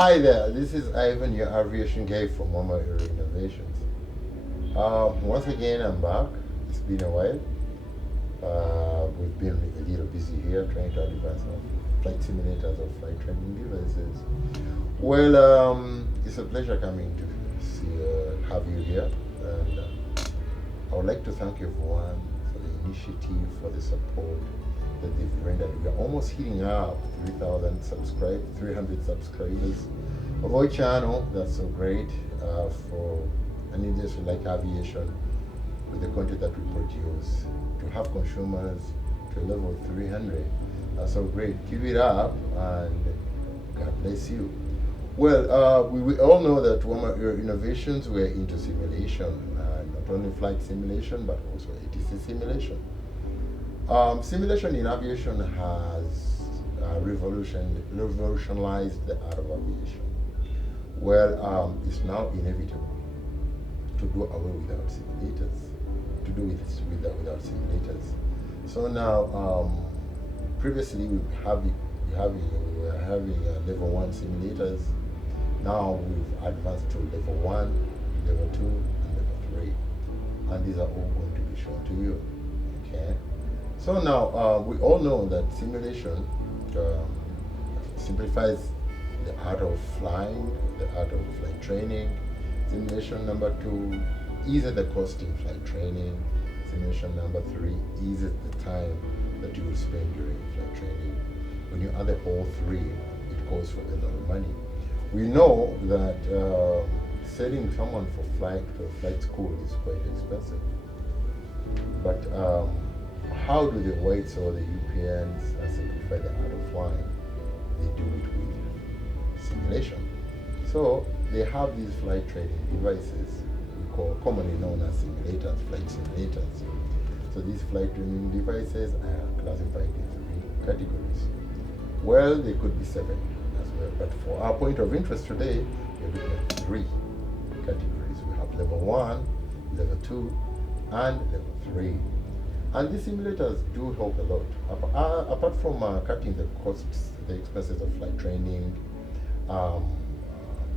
Hi there, this is Ivan, your aviation guy from Wama Aero Innovations. Once again, I'm back. It's been a while. We've been a little busy here trying to advance our flight simulators or flight training devices. Well, it's a pleasure coming to have you here, and I would like to thank everyone for the initiative, for the support that they've rendered. We're almost hitting up 300 subscribers of our channel. That's so great for an industry like aviation, with the content that we produce. To have consumers to level 300, that's so great. Keep it up, and God bless you. Well, we all know that Wama Aero Innovations were into simulation, not only flight simulation, but also ATC simulation. Simulation in aviation has revolutionized the art of aviation. Well, it's now inevitable to do away without simulators, to do without simulators. So now, previously we were having level 1 simulators. Now we've advanced to level 1, level 2, and level 3. And these are all going to be shown to you. Okay? So now, we all know that simulation simplifies the art of flying, the art of flight training. Simulation number 2 eases the cost in flight training. Simulation number 3 eases the time that you will spend during flight training. When you add all 3, it calls for a lot of money. We know that sending someone for flight to a flight school is quite expensive. But how do the whites or the UPNs simplify the art of flying? They do it with simulation. So they have these flight training devices we call commonly known as simulators, flight simulators. So these flight training devices are classified in 3 categories. Well, they could be 7 as well, but for our point of interest today, we're looking at 3 categories. We have level 1, level 2, and level 3. And these simulators do help a lot. Apart from cutting the costs, the expenses of flight training,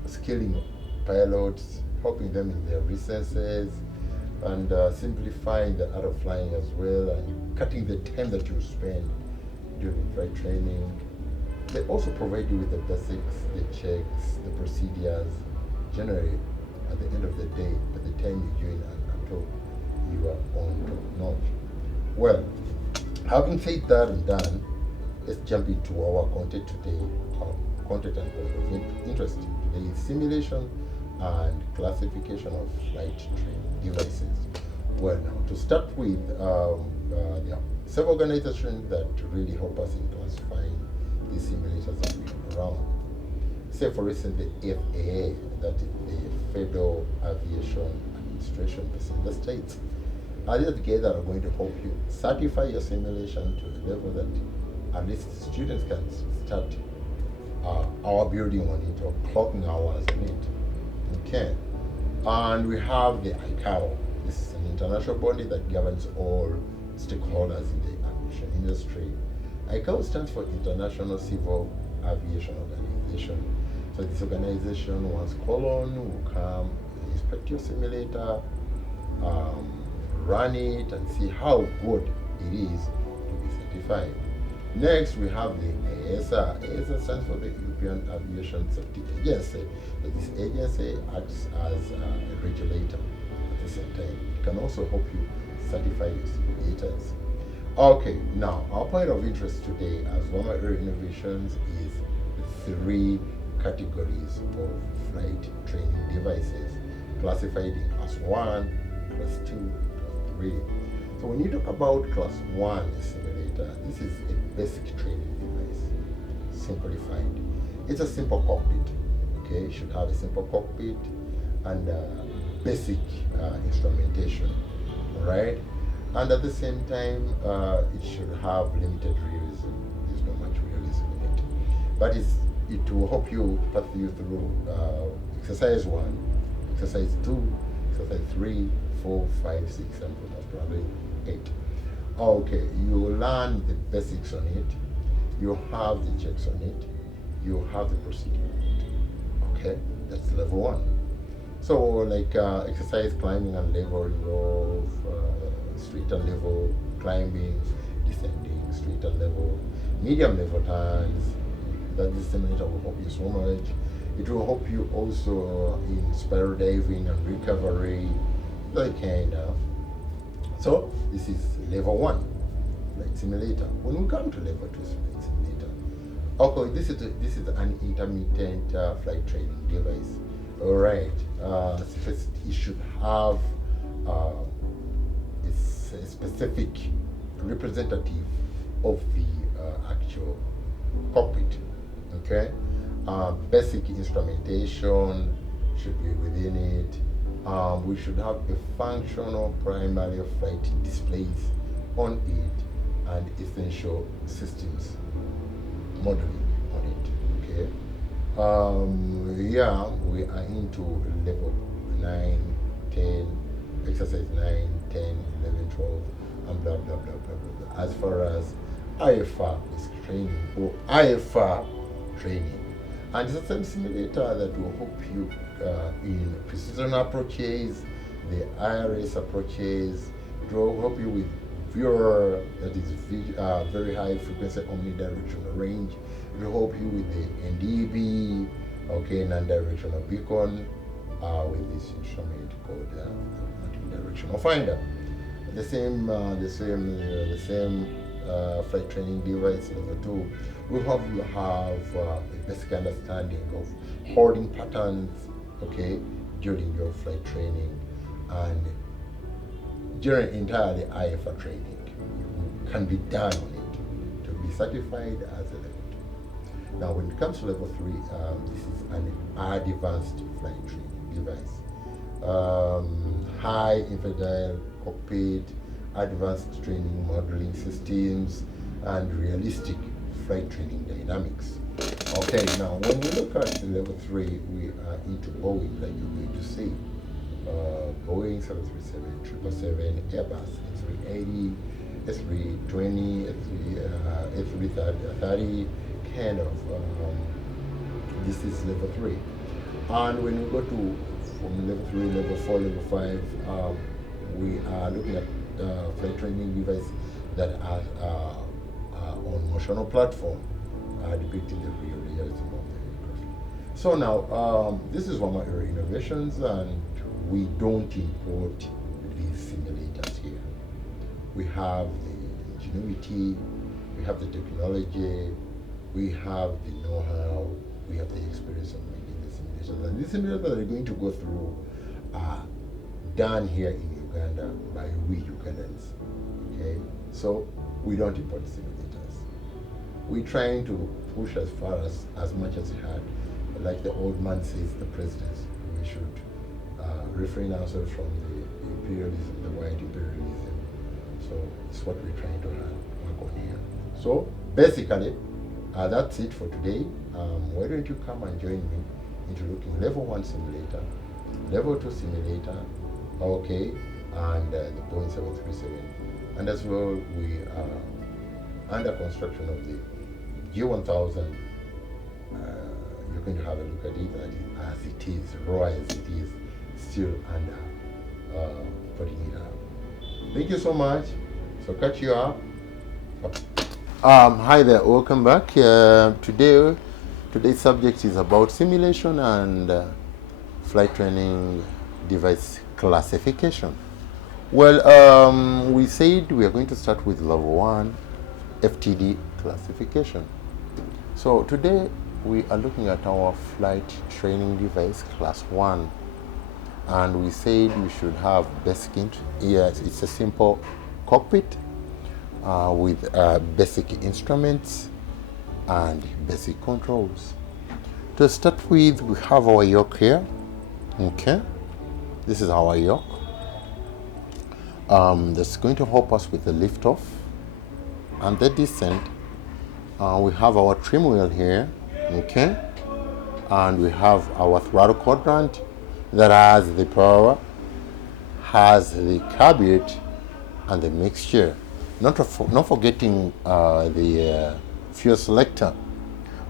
skilling pilots, helping them in their researches, and simplifying the art of flying as well, and cutting the time that you spend during flight training. They also provide you with the basics, the checks, the procedures. Generally, at the end of the day, by the time you join until you are on top notch. Well, having said that and done, let's jump into our content today. Our content and point of interest today is simulation and classification of flight training devices. Well, now to start with, there are several organizations that really help us in classifying these simulators that we have around. Say, for instance, the FAA, that is the Federal Aviation Administration based in the States. These together are going to help you certify your simulation to a level that at least students can start hour building on it or clocking hours on it. Okay. And we have the ICAO. This is an international body that governs all stakeholders in the aviation industry. ICAO stands for International Civil Aviation Organization. So this organization, once called on, will come, inspect your simulator, run it, and see how good it is to be certified. Next, we have the EASA. EASA stands for the European Aviation Safety Agency. So this agency acts as a regulator at the same time. It can also help you certify your simulators. Okay, now our point of interest today as Wama Aero Innovations is the 3 categories of flight training devices, classified in class 1, class 2, class 3. So when you talk about class 1 simulator, this is a basic training device, simplified. It's a simple cockpit. Okay, it should have a simple cockpit and basic instrumentation. All right. And at the same time, it should have limited realism. There's not much realism in it. But it will help you pass you through exercise 1, exercise 2, exercise 3, 4, 5, 6, and probably 8. Okay, you learn the basics on it. You have the checks on it. You have the procedure on it. Okay, that's level 1. So like exercise climbing and leveling of street and level climbing, descending street and level, medium level turns. That this simulator will help you so much. It will help you also in spiral diving and recovery, like kind of. So this is level 1 flight simulator. When we come to level 2 flight simulator, okay, this is an intermittent flight training device. All right, first it should have a specific representative of the actual cockpit. Okay, basic instrumentation should be within it. We should have a functional primary flight displays on it and essential systems modeling on it. Okay. Yeah, we are into level 9, 10, exercise 9, 10, 11, 12, and blah blah blah blah blah, blah. As far as IFR is training, or IFR training. And it's a same simulator that will help you in precision approaches, the IRS approaches. It will help you with viewer, that is very high frequency omnidirectional range. It will help you with the NDB, okay, non-directional beacon, with this instrument called multi-directional finder. The same flight training device level 2 will help you have a basic understanding of holding patterns, okay, during your flight training, and during entirely IFR training. You can be done on it to be certified as a level 2. Now, when it comes to level 3, this is an advanced flight training device. High-fidelity cockpit, advanced training modeling systems, and realistic flight training dynamics. Okay, now when we look at the level 3, we are into Boeing, like you're going to see. Boeing 737, 777, Airbus A380, A320, A330, kind of. This is level 3. And when we go to from level 3, level 4, level 5, we are looking at flight training devices that are on motional platform, depicting the real realism of the aircraft. So now, this is Wama Aero Innovations, and we don't import these simulators here. We have the ingenuity, we have the technology, we have the know-how, we have the experience of making the simulations. And these simulators that we're going to go through are done here in Uganda by we Ugandans. Okay, so we don't import simulators. We're trying to push as far as much as we had. Like the old man says, the president, we should refrain ourselves from the imperialism, the white imperialism. So it's what we're trying to work on here. So basically, that's it for today. Why don't you come and join me into looking level 1 simulator, level 2 simulator, okay, and the Boeing 737. And as well, we are under construction of the G1000. You're going to have a look at it as it is, raw as it is, still under putting it up. Thank you so much. So catch you up. Hi there, welcome back. Today's subject is about simulation and flight training device classification. Well, we said we are going to start with level 1 FTD classification. So today we are looking at our flight training device class 1, and we said we should have basic. Yes, it's a simple cockpit with basic instruments and basic controls. To start with, we have our yoke here. Okay, this is our yoke. That's going to help us with the liftoff and the descent. We have our trim wheel here, okay, and we have our throttle quadrant that has the power, has the carburet, and the mixture. Not forgetting the fuel selector.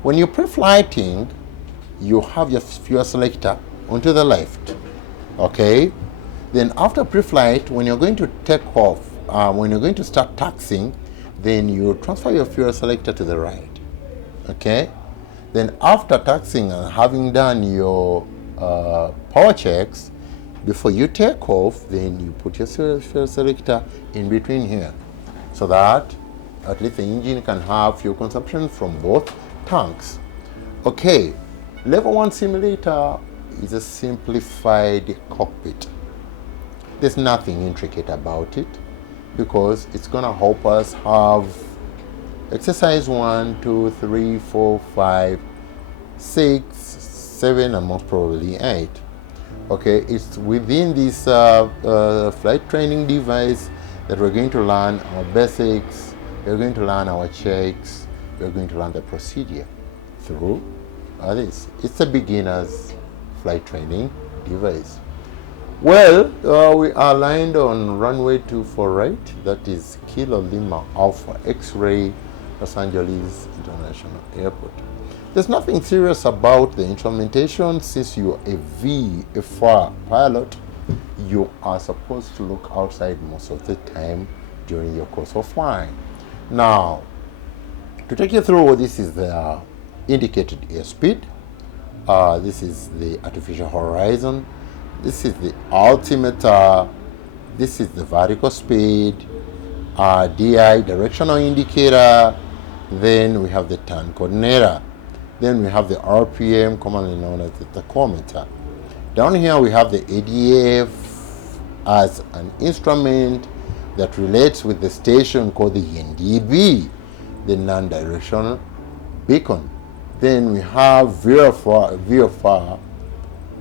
When you're pre-flighting, you have your fuel selector onto the left. Okay? Then after pre-flight, when you're going to take off, when you're going to start taxiing, then you transfer your fuel selector to the right. Okay? Then after taxiing and having done your power checks, before you take off, then you put your fuel selector in between here, so that at least the engine can have fuel consumption from both tanks. Okay, level 1 simulator is a simplified cockpit. There's nothing intricate about it, because it's gonna help us have exercise 1, 2, 3, 4, 5, 6, 7, and most probably 8. Okay, it's within this flight training device that we're going to learn our basics, we're going to learn our checks, we're going to learn the procedure through this. It's a beginner's flight training device. Well, we are lined on runway 24 right, that is Kilo Lima Alpha X-Ray, Los Angeles International Airport. There's nothing serious about the instrumentation. Since you're a VFR pilot, you are supposed to look outside most of the time during your course of flying. Now, to take you through, this is the indicated airspeed. This is the artificial horizon. This is the altimeter. This is the vertical speed. DI, directional indicator. Then we have the turn coordinator. Then we have the RPM, commonly known as the tachometer. Down here we have the ADF as an instrument that relates with the station called the NDB, the non-directional beacon. Then we have VFR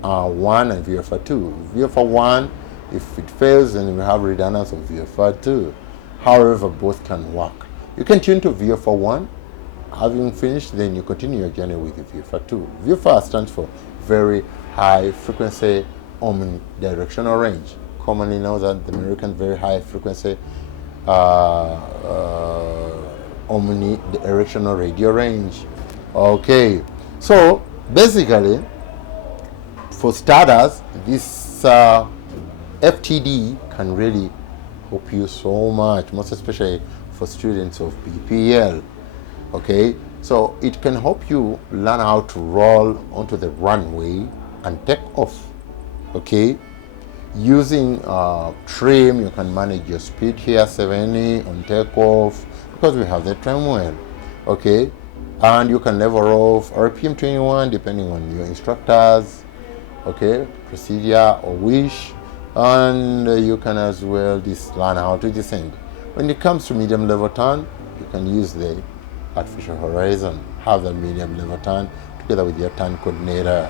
1 and VFR 2. VFR 1, if it fails, then we have redundancy of VFR 2. However, both can work. You can tune to VFR 1. Having finished, then you continue your journey with the VFR 2. VFR stands for Very High Frequency Omnidirectional Range, commonly known as the American Very High Frequency Omnidirectional Radio Range. Okay, so basically, for starters, this FTD can really help you so much, most especially for students of PPL. Okay, so it can help you learn how to roll onto the runway and take off. Okay, using trim, you can manage your speed here, 70 on takeoff, because we have the trim wheel. Okay, and you can level off RPM 21 depending on your instructors. Okay, procedure or wish, and you can as well learn how to descend. When it comes to medium level turn, you can use the artificial horizon, have the medium level turn together with your turn coordinator.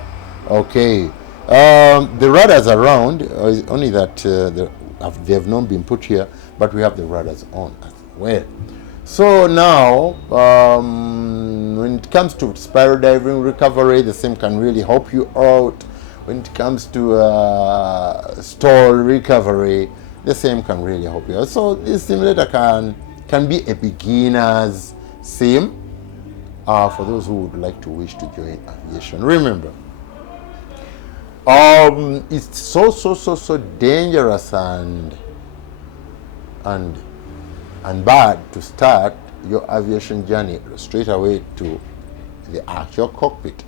Okay, the radars around, only that they have not been put here, but we have the radars on as well. So now, when it comes to spiral diving recovery, the same can really help you out. When it comes to stall recovery, the same can really help you out. So this simulator can be a beginner's sim for those who would like to wish to join aviation. Remember, it's so dangerous and bad to start your aviation journey straight away to the actual cockpit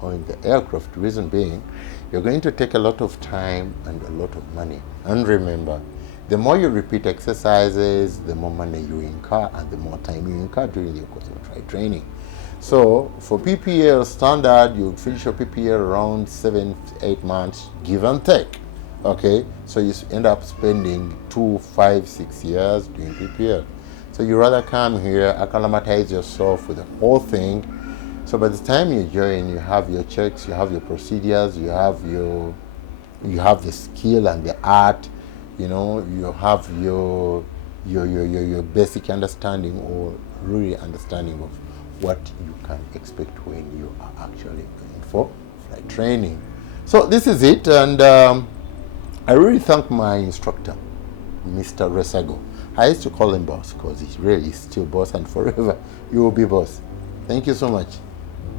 or in the aircraft. Reason being, you're going to take a lot of time and a lot of money. And remember, the more you repeat exercises, the more money you incur and the more time you incur during your course of flight training. So for PPL standard, you would finish your PPL around 7-8 months, give and take. Okay, so you end up spending 2, 5, 6 years doing PPL. So you rather come here, acclimatize yourself with the whole thing. So by the time you join, you have your checks, you have your procedures, you have the skill and the art. You know, you have your basic understanding or really understanding of what you can expect when you are actually going for flight training. So this is it, and I really thank my instructor, Mr. Resago. I used to call him boss because he's really still boss, and forever you will be boss. Thank you so much.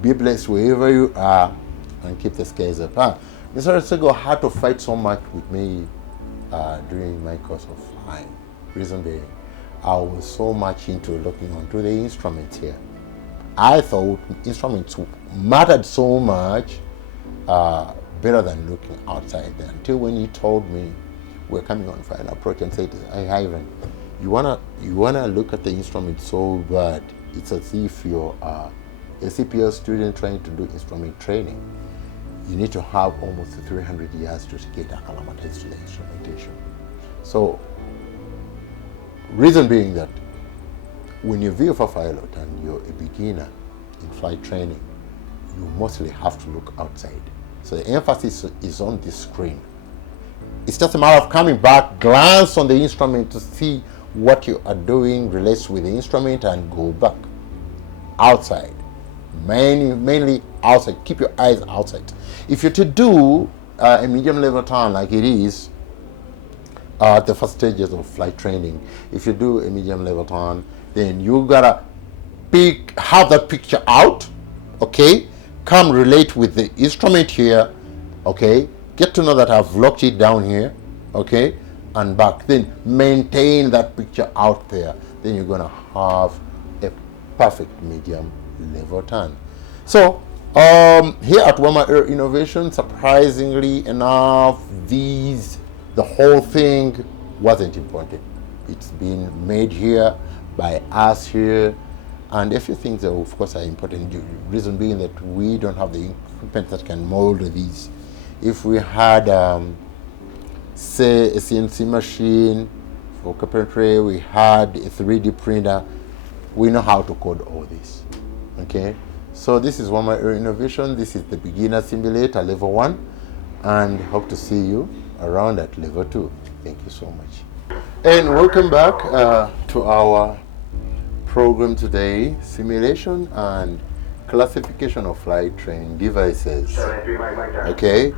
Be blessed wherever you are. and keep the scales up. Mr. Sego had to fight so much with me during my course of flying. Reason being, I was so much into looking onto the instruments here. I thought instruments mattered so much, better than looking outside there. Until when he told me we're coming on final approach and said, "Hey, Ivan, you wanna look at the instrument so bad. It's as if you're a CPL student trying to do instrument training. You need to have almost 300 years to get acclimatized to the instrumentation." So, reason being that when you're VFA pilot and you're a beginner in flight training, you mostly have to look outside. So the emphasis is on the screen. It's just a matter of coming back, glance on the instrument to see what you are doing relates with the instrument, and go back outside. Mainly outside. Keep your eyes outside. If you're to do a medium level turn like it is at the first stages of flight training, if you do a medium level turn, then you gotta have that picture out, okay? Come relate with the instrument here, okay? Get to know that I've locked it down here, okay? And back. Then maintain that picture out there. Then you're gonna have a perfect medium level turn. So here at Wama Aero Innovation, surprisingly enough, the whole thing wasn't imported. It's been made here by us here, and a few things that of course are important. The reason being that we don't have the equipment that can mold these. If we had say a CNC machine for carpentry, we had a 3D printer, we know how to code all this. Okay, so this is Wama Aero Innovation. This is the beginner simulator level 1, and hope to see you around at level 2. Thank you so much, and welcome back to our program today: simulation and classification of flight training devices. Okay,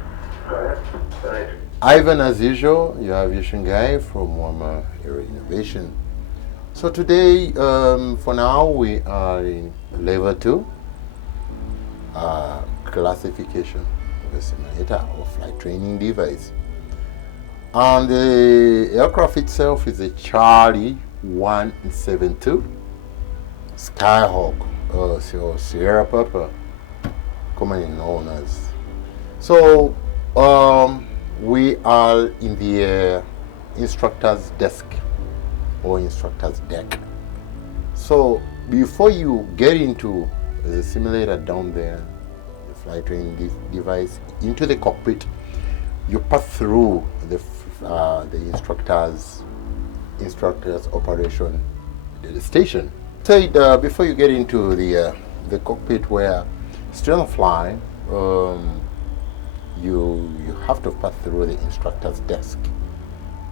Ivan, as usual, your aviation guy from Wama Aero Innovation. So today, for now, we are in level 2, classification of a simulator or flight training device. And the aircraft itself is a Charlie 172 Skyhawk, so Sierra Papa, commonly known as. So we are in the instructor's desk or instructor's deck. So before you get into the simulator down there, the flight training device, into the cockpit, you pass through the instructor's operation station. So before you get into the cockpit where still flying, you have to pass through the instructor's desk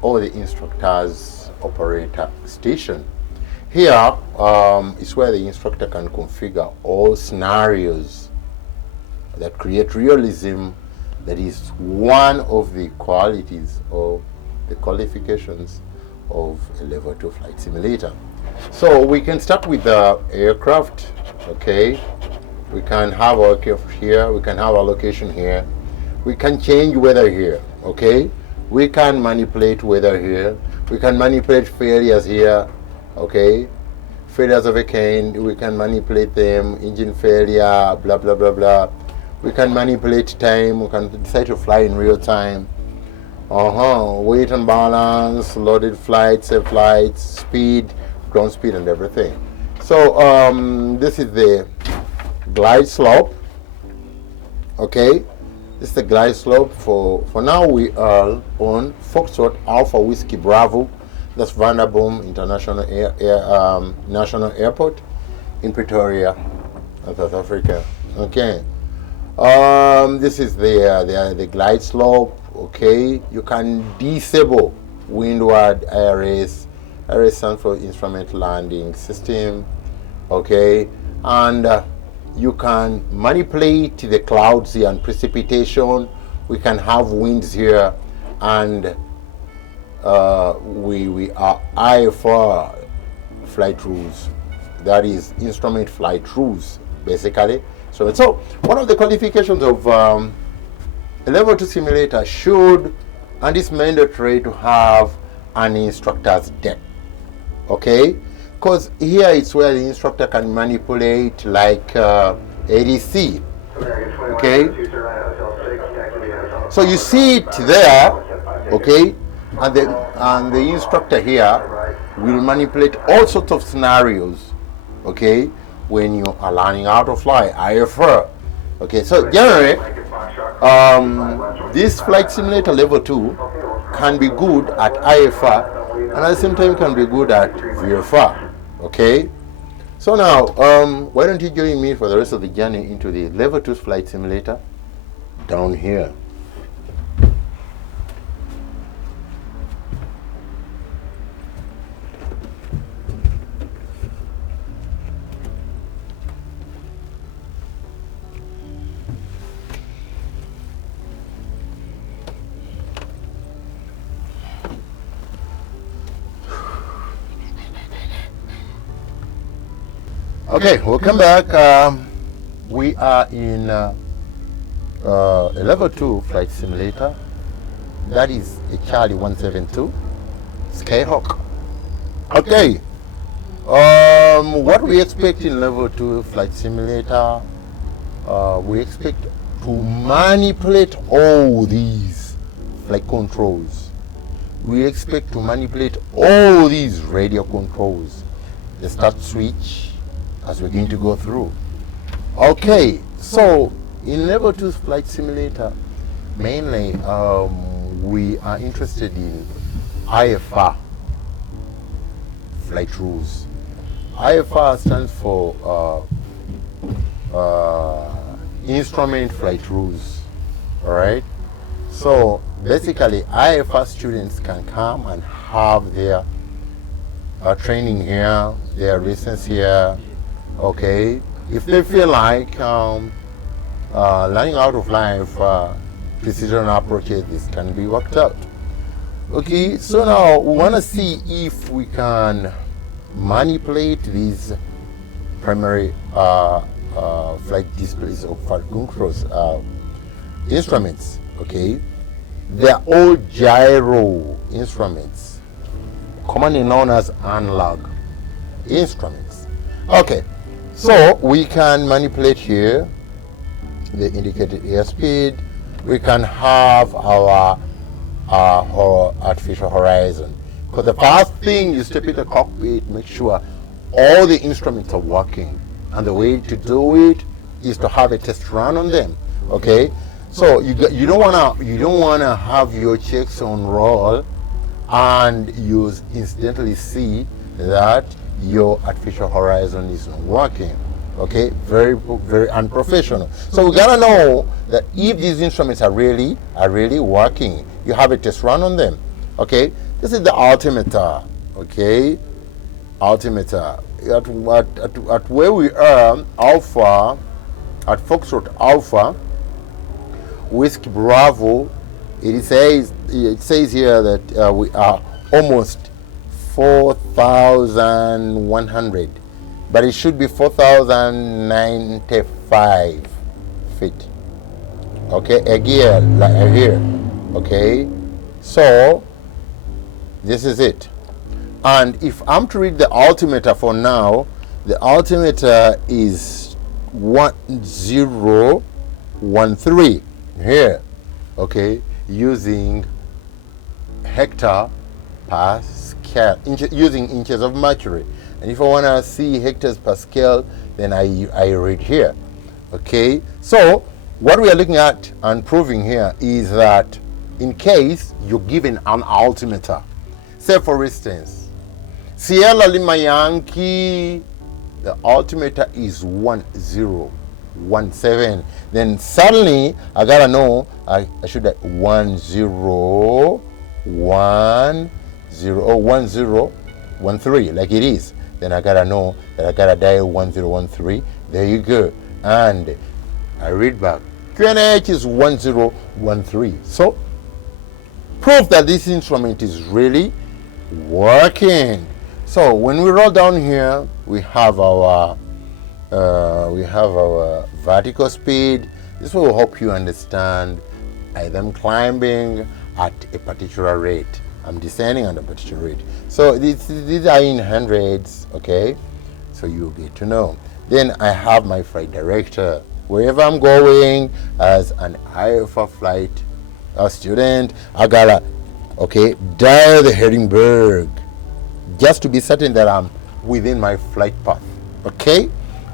or the instructor's operator station. Here is where the instructor can configure all scenarios that create realism. That is one of the qualities or the qualifications of a level 2 flight simulator. So we can start with the aircraft. Okay, we can have our aircraft here, we can have our location here, we can change weather here. Okay, we can manipulate weather here, we can manipulate failures here. Okay, failures of a cane, we can manipulate them, engine failure, blah blah blah blah. We can manipulate time, we can decide to fly in real time. Weight and balance, loaded flights, safe flights, speed, ground speed, and everything. So this is the glide slope. Okay, this is the glide slope. For now, we are on Foxtrot Alpha Whiskey Bravo. That's Vanderboom International National Airport in Pretoria, South Africa. Okay. This is the glide slope. Okay, you can disable windward IRS. IRS stands for Instrument Landing System. Okay, and you can manipulate the clouds here and precipitation. We can have winds here, and we are IFR flight rules. That is instrument flight rules, basically. So one of the qualifications of a level 2 simulator should, and it's mandatory to have an instructor's deck. Okay, because here it's where the instructor can manipulate like ADC. Okay, so you see it there. Okay, and the instructor here will manipulate all sorts of scenarios. Okay, when you are learning how to fly IFR. Okay, so generally this flight simulator level 2 can be good at IFR and at the same time can be good at VFR. Okay, so now why don't you join me for the rest of the journey into the level 2 flight simulator down here. Okay, welcome back. We are in a level 2 flight simulator. That is a Charlie 172 Skyhawk. Okay, what we expect in level 2 flight simulator, we expect to manipulate all these flight controls. We expect to manipulate all these radio controls, the start switch, as we're going to go through. Okay, so in level 2 flight simulator, mainly we are interested in IFR flight rules. IFR stands for instrument flight rules. All right, so basically IFR students can come and have their training here, their lessons here. Okay, if they feel like learning how to fly for precision approaches, this can be worked out. Okay, so now we want to see if we can manipulate these primary flight displays of flight controls instruments. Okay, they are all gyro instruments, commonly known as analog instruments. Okay, so we can manipulate here the indicated airspeed. We can have our artificial horizon. Because the first thing you step into the cockpit, make sure all the instruments are working, and the way to do it is to have a test run on them. Okay, so you don't wanna have your checks on roll and you incidentally see that your artificial horizon is not working. Okay, very unprofessional. So we gotta know that if these instruments are really working, you have a test run on them. Okay, this is the altimeter. Okay, altimeter at where we are, Alpha, at Foxtrot Alpha, Whiskey Bravo. It says here that we are almost 4,100, but it should be 4,095 feet. Okay, a gear like here. Okay, so this is it. And if I'm to read the altimeter for now, the altimeter is 1013 here. Okay, using hectopascal, using inches of mercury. And if I want to see hectares per scale, then I read here. Okay, so what we are looking at and proving here is that in case you're given an altimeter, say for instance, Sierra Lima Yankee, the altimeter is 1017, then suddenly I gotta know I should have 1013 like it is. Then I gotta know that I gotta dial 1013. There you go, and I read back. QNH is 1013. So proof that this instrument is really working. So when we roll down here, we have our we have our vertical speed. This will help you understand I am climbing at a particular rate. I'm descending at a particular rate. So these are in hundreds, okay? So you'll get to know. Then I have my flight director. Wherever I'm going as an IFA flight student, I gotta, okay, dial the heading berg just to be certain that I'm within my flight path, okay?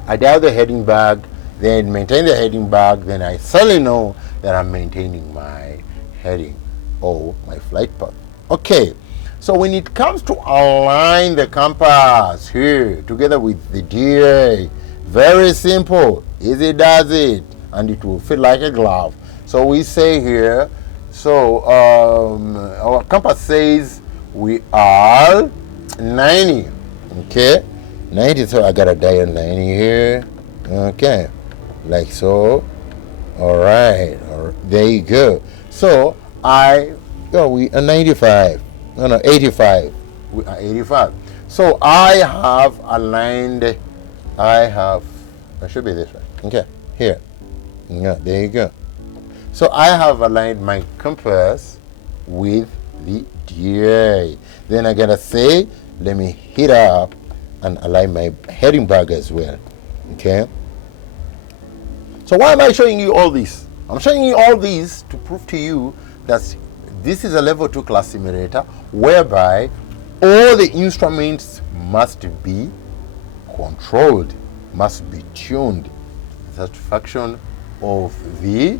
I dial the heading berg, then maintain the heading berg, then I certainly know that I'm maintaining my heading or my flight path. Okay, so when it comes to align the compass here together with the DA, very simple, easy does it, and it will fit like a glove. So we say here, so our compass says we are 90, okay, 90, so I gotta dial 90 here, okay, like so. All right, there you go. So we are 95. No, 85. We are 85. So I have aligned. I should be this way. Okay, here. Yeah, there you go. So I have aligned my compass with the DA. Then I gotta say, let me hit up and align my heading berg as well. Okay. So why am I showing you all this? I'm showing you all these to prove to you that this is a level 2 class simulator whereby all the instruments must be controlled, must be tuned to the satisfaction of the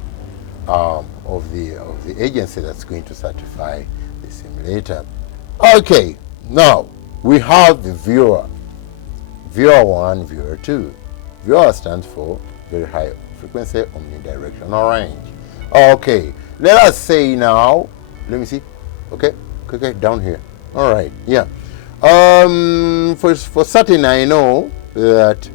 agency that's going to certify the simulator. Okay, now we have the viewer. Viewer 1, viewer 2. Viewer stands for very high frequency omnidirectional range. Okay, let us say now, let me see. Okay, down here. All right, yeah. For certain, I know that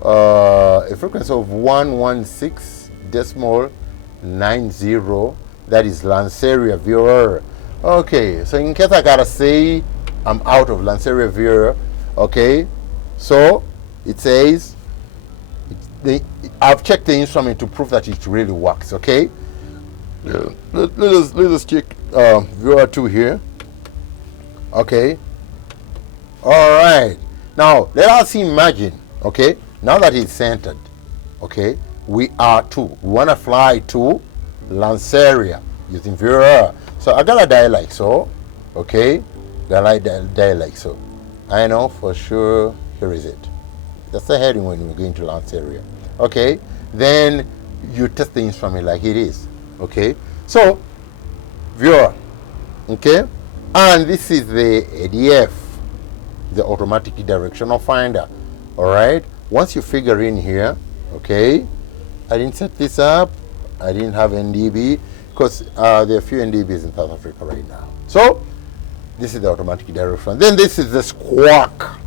a frequency of 116.90, that is Lanceria viewer. Okay, so in case I gotta say I'm out of Lanceria viewer, okay, so it says I've checked the instrument to prove that it really works, okay? Let us check viewer 2 here. Okay. All right. Now, let us imagine, okay, now that it's centered, okay, we are 2. We want to fly to Lanceria using viewer. So I gotta dial like so, okay? Dial like so. I know for sure, here is it. That's the heading when we're going to Lanceria. Okay, then you test the instrument like it is. Okay, so viewer, okay, and this is the ADF, the automatic directional finder. All right, once you figure in here, okay, I didn't set this up, I didn't have NDB because there are a few NDBs in South Africa right now. So this is the automatic direction. Then this is the squawk.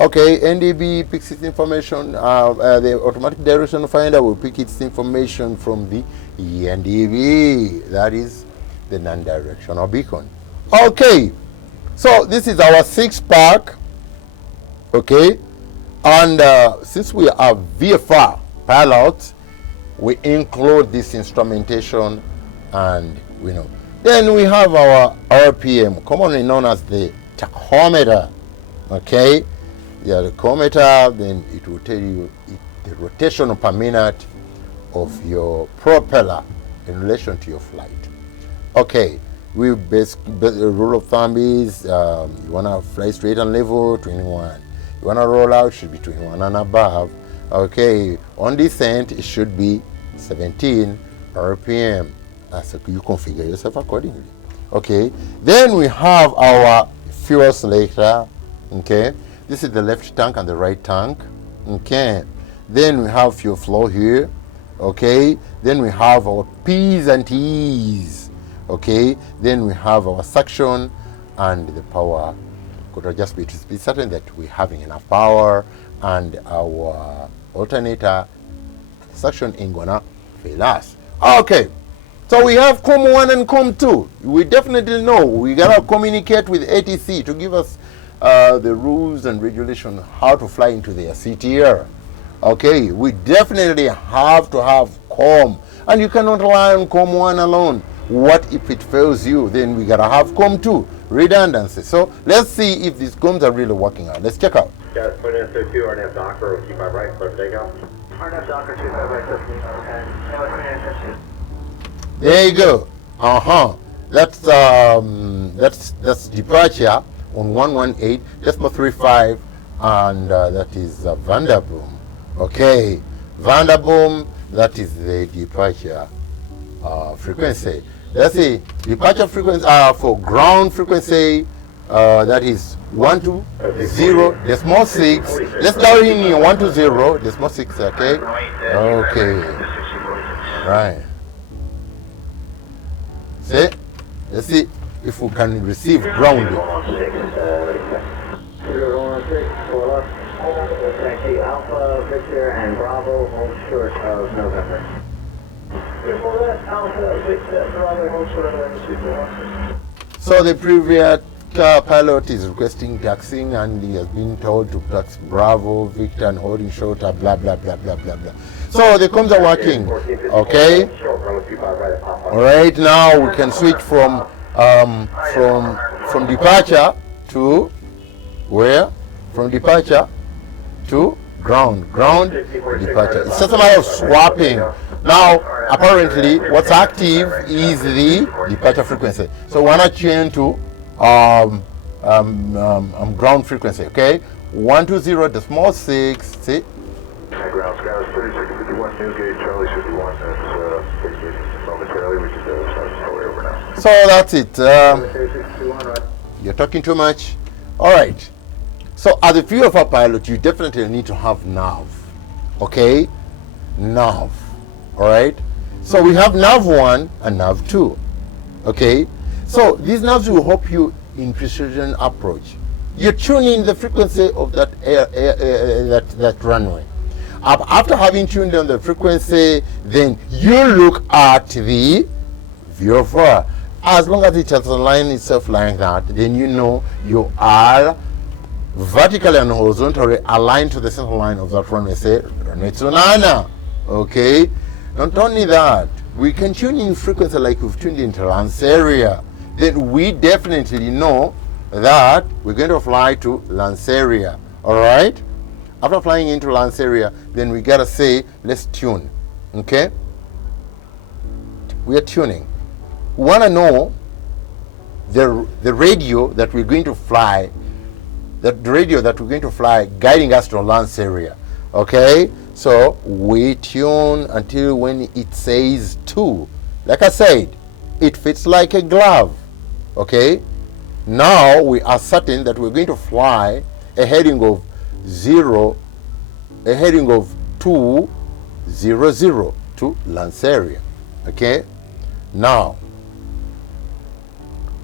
Okay, NDB picks its information. The automatic direction finder will pick its information from the NDB. That is the non-directional beacon. Okay, so this is our 6-pack. Okay, and since we are VFR pilots, we include this instrumentation, and we know. Then we have our RPM, commonly known as the tachometer. Okay. The tachometer, then it will tell you the rotation per minute of your propeller in relation to your flight. Okay, the rule of thumb is you want to fly straight and level, 21. You want to roll out, should be 21 and above. Okay, on descent, it should be 17 RPM. So you configure yourself accordingly. Okay, then we have our fuel selector. Okay. This is the left tank and the right tank. Okay. Then we have fuel flow here. Okay. Then we have our P's and T's. Okay. Then we have our suction and the power. Could just be to be certain that we're having enough power, and our alternator suction ain't gonna fail us. Okay. So we have COM1 and COM2. We definitely know we gotta communicate with ATC to give us the rules and regulation how to fly into the CTR. Okay, we definitely have to have COM, and you cannot rely on COM 1 alone. What if it fails you? Then we gotta have COM 2, redundancy. So let's see if these COMs are really working out. Let's check out. Guys, put in 2, RNF Docker, 25 right, clear for takeoff. RNF Docker, 25 right, okay. There you go. That's departure on 118, decimal 35, and that is Vanderboom. Okay, Vanderboom, that is the departure frequency. That's the departure frequency for ground frequency. That is 120 decimal 6. Let's dial in here 120 decimal 6. Okay. Okay. Right. See? Let's see if we can receive ground. Taxi Alpha, Victor, and Bravo, hold short of November. Alpha, Victor, Bravo, hold short of So the previous pilot is requesting taxiing, and he has been told to tax Bravo, Victor, and holding short of blah, blah, blah, blah, blah, blah. So the comms are working, okay? Right now we can switch from departure to where? From departure to ground departure. It's just a matter of swapping. Now apparently what's active is the departure frequency, so we're not changing to ground frequency. Okay, 120 decimal 6. See, ground scout 3651 Newgate, Charlie 51. That's momentarily. We can start the story over now. so that's it. You're talking too much. All right. So as a few of our pilots, you definitely need to have nav. Okay, nav. All right. So we have nav 1 and nav 2. Okay. So these navs will help you in precision approach. You tune in the frequency of that that runway. After having tuned on the frequency, then you look at the VFR. As long as it has aligned itself like that, then you know you are vertically and horizontally aligned to the center line of that runway. Say runway Tsunana. Okay. Not only that, we can tune in frequency like we've tuned into Lanceria. Then we definitely know that we're going to fly to Lanceria. All right. After flying into Lanceria, then we gotta say, let's tune. Okay. We are tuning. We wanna know the radio that we're going to fly. The radio that we're going to fly guiding us to Lanceria. Okay, so we tune until when it says 2. Like I said, it fits like a glove. Okay, now we are certain that we're going to fly a heading of 200 to Lanceria. Okay, now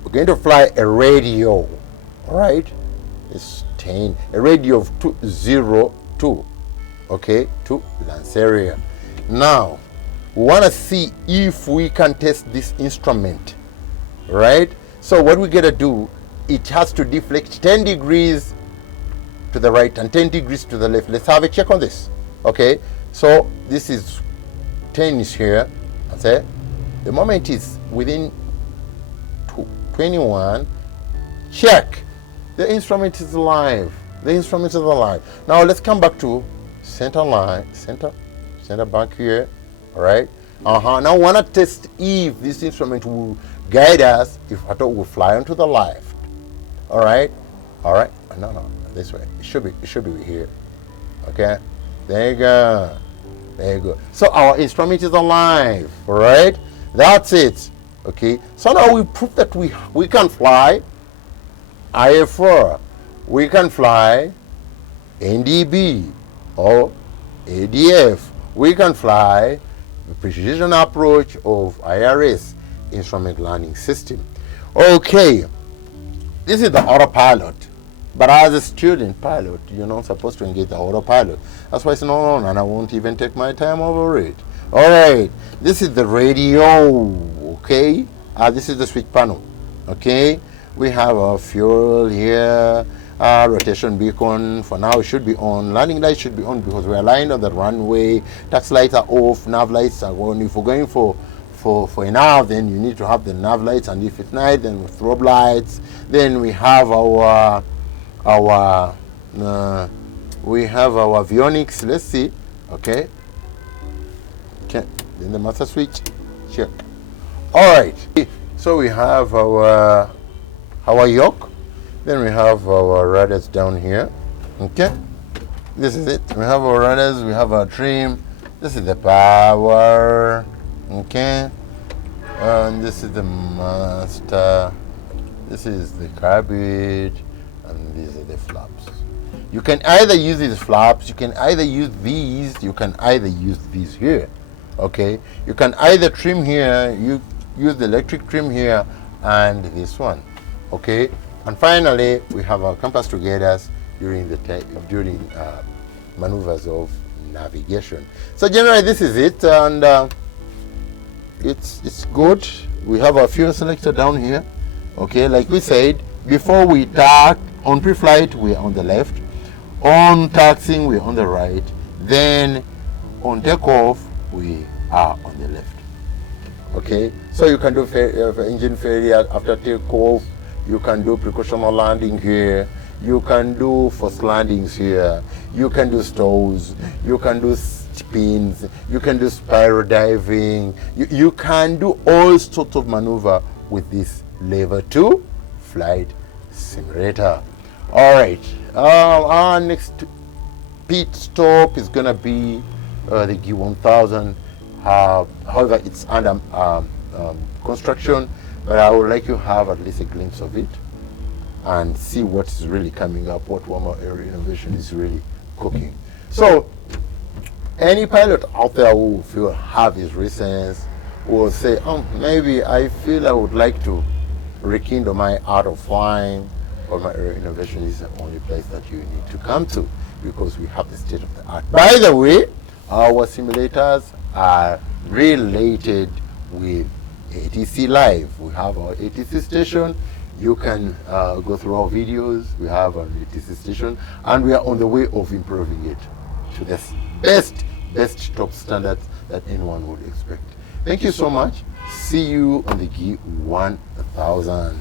we're going to fly a radio. All right, it's 10, a radio of 202. Okay, to Lanceria. Now we want to see if we can test this instrument, right? So what we gotta do, it has to deflect 10 degrees to the right and 10 degrees to the left. Let's have a check on this. Okay, so this is 10 is here. That's it. The moment is within 21. Check. The instrument is alive. The instrument is alive. Now let's come back to center line, center back here. All right. Now we want to test if this instrument will guide us if at all we fly onto the left. All right. No, this way. It should be here. Okay. There you go. So our instrument is alive. All right. That's it. Okay. So now we prove that we can fly IF4. We can fly NDB or ADF. We can fly the precision approach of IRS, instrument learning system. Okay, this is the autopilot. But as a student pilot, you're not supposed to engage the autopilot. That's why it's no, and I won't even take my time over it. All right, this is the radio. Okay, this is the switch panel. Okay, we have our fuel here. rotation beacon for now should be on. Landing lights should be on because we're aligned on the runway. Taxi lights are off. Nav lights are on. If we're going for a nav, then you need to have the nav lights, and if it's night, then with strobe lights. Then we have our avionics. Let's see. Okay. Then the master switch. Check. All right. So we have our yoke. Then we have our rudders down here. Okay. This is it. We have our rudders. We have our trim. This is the power. Okay. And this is the master. This is the carpet. And these are the flaps. You can either use these flaps. You can either use these. You can either use these here. Okay. You can either trim here. You use the electric trim here and this one. Okay. And finally, we have our compass together during maneuvers of navigation. So generally, this is it, and it's good. We have our fuel selector down here. Okay, like we said before, we tack on pre-flight, we're on the left. On taxiing, we're on the right. Then on takeoff, we are on the left. Okay, so you can do engine failure after takeoff. You can do precautional landing here. You can do forced landings here. You can do stalls. You can do spins. You can do spiral diving. You can do all sorts of maneuver with this level 2 flight simulator. All right. Our next pit stop is gonna be the G1000. However, it's under construction. But I would like you to have at least a glimpse of it and see what is really coming up, what Wama Aero Innovation is really cooking. So, any pilot out there who feel have his reasons will say, oh, maybe I feel I would like to rekindle my art of flying, or Wama Aero Innovation is the only place that you need to come to because we have the state of the art. By the way, our simulators are related with ATC Live. We have our ATC station. You can go through our videos. We have our ATC station, and we are on the way of improving it to the best top standards that anyone would expect. Thank you so much. See you on the G1000.